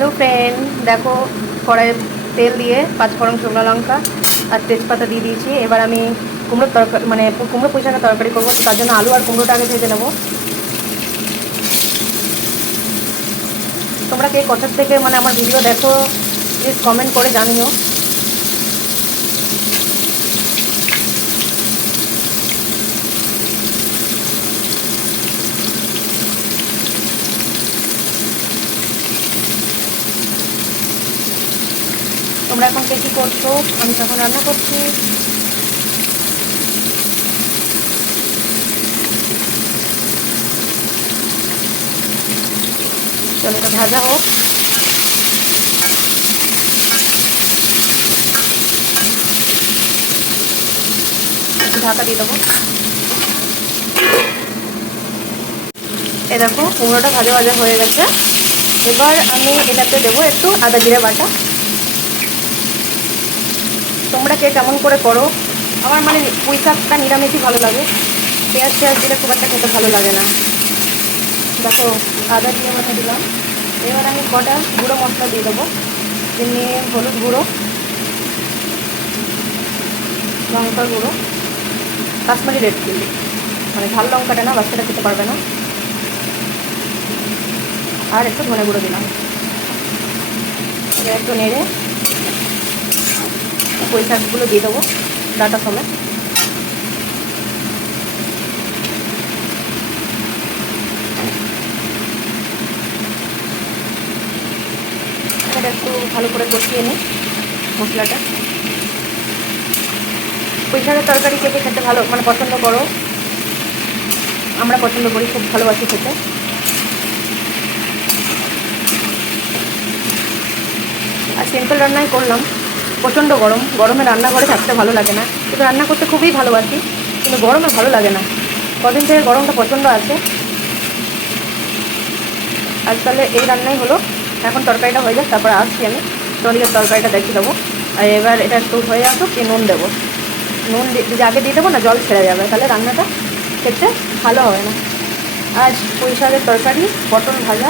Hello friend, দেখো কড়াইয়ে তেল দিয়ে পাঁচ ফোড়ন শুকনো লঙ্কা আর তেজপাতা দিয়ে দিয়েছি। এবার আমি কুমড়োর তরকারি মানে কুমড়ো পুঁই তরকারি করব তার জন্য আলু আর কুমড়োটা আগে ভেজে নেব। তোমরা কে কোথার থেকে মানে আমার ভিডিও দেখো প্লিজ কমেন্ট করে জানিও। তোমরা এখন কে কী করছ? আমি তখন রান্না করছি। চলো এটা ভাজা হোক। ঢাকা দিয়ে দেবো। এ দেখো, কুমড়োটা ভাজা ভাজা হয়ে গেছে। এবার আমি এটাতে দেবো একটু আদা জিরে বাটা। তোমরা কে কেমন করে করো, আমার মানে পুঁই শাকটা নিরামিষই ভালো লাগে। পেঁয়াজ পেঁয়াজ দিলে খুব একটা খেতে ভালো লাগে না। দেখো, আদা দিয়ে মানে দিলাম। এবার আমি কটা গুঁড়ো মশলা দিয়ে দেবো। এমনি হলুদ গুঁড়ো, লঙ্কার গুঁড়ো, কাশ্মীরি রেড চিলি। মানে ঝাল লঙ্কাটা না বাচ্চাটা খেতে পারবে না। আর একটু ধনে গুঁড়ো দিলাম। একটু নেড়ে পুঁই শাকগুলো দিয়ে দেবো ডাটা এটা একটু ভালো করে কষিয়ে নিই মশলাটা। পুঁই শাকের তরকারি কে কে খেতে ভালো মানে পছন্দ করো। আমরা পছন্দ করি, খুব ভালোবাসি খেতে। আর সিম্পল রান্নাই করলাম। প্রচণ্ড গরম। গরমে রান্নাঘরে থাকতে ভালো লাগে না। কিন্তু রান্না করতে খুবই ভালোবাসি, কিন্তু গরমে ভালো লাগে না। কদিন থেকে গরমটা প্রচণ্ড আছে। আজ তাহলে এই রান্নাই হলো। এখন তরকারিটা হয়ে যাক, তারপর আসছি আমি। তোমাদেরকে তরকারিটা দেখিয়ে দেবো। আর এবার এটা একটু হয়ে আসুক কি নুন দেবো। নুন যদি আগে দিয়ে দেবো না, জল ছেড়ে যাবে। তাহলে রান্নাটা খেতে ভালো হবে না। আজ পুঁই শাকের তরকারি, পটল ভাজা।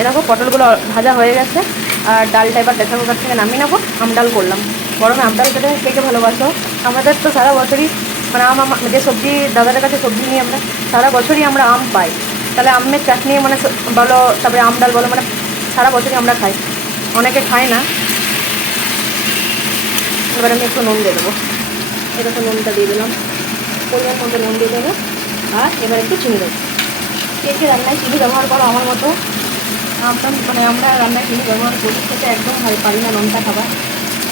এরকম পটলগুলো ভাজা হয়ে গেছে। আর ডালটা এবার প্রেসার কুকার থেকে নামিয়ে নেব। আমডাল করলাম। গরমে আমডাল খেতে কে কে ভালোবাসো? আমাদের তো সারা বছরই মানে আম আম- যে সবজি, দাদাদের কাছে সবজি নিয়ে আমরা সারা বছরই আমরা আম পাই। তাহলে আমের চাটনি মানে বলো, তারপরে আম ডাল বলো মানে সারা বছরই আমরা খাই। অনেকে খায় না। এবার আমি একটু নুন দিয়ে দেবো। এরকম নুনটা দিয়ে দিলাম। পরিমাণ মতো নুন দিয়ে দেবো। আর এবার একটু চিনি দেবো। কে রান্নায় চিনি ব্যবহার করো আমার মতো। আমরা মানে আমরা রান্নায় চিনি ব্যবহার করি, খেতে একদম ভালো পারি না নুনটা খাবার।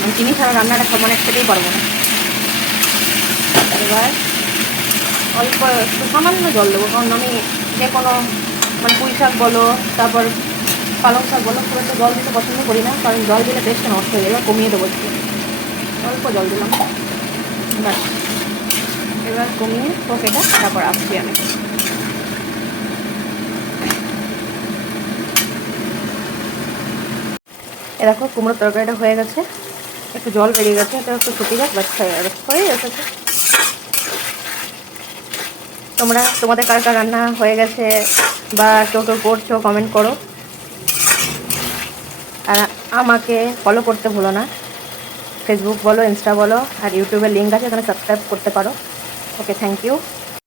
মানে চিনি ছাড়া রান্নাটা খাবার মানে খেতেই পারব না। এবার অল্প একটু সামান্য জল দেবো, কারণ আমি যে কোনো মানে পুঁই শাক বলো, তারপর পালং শাক বলো, খুব একটা জল দিতে পছন্দ করি না, কারণ জল দিলে টেস্টটা নষ্ট হয়ে যাবে কমিয়ে দেবো একটু। অল্প জল দিলাম। এবার কমিয়ে ওকেটা তারপর আসছি আমি। দেখো, কুমড়োর তরকারিটা হয়ে গেছে। একটু জল বেরিয়ে গেছে, এটা একটু শুকিয়ে যাক গেছে হয়ে গেছে তোমরা, তোমাদের কার কার রান্না হয়ে গেছে, বা কেউ কেউ করছ কমেন্ট করো। আর আমাকে ফলো করতে ভুলো না। ফেসবুক বলো ইনস্টা বলো, আর ইউটিউবের লিঙ্ক আছে, ওখানে সাবস্ক্রাইব করতে পারো। Okay thank you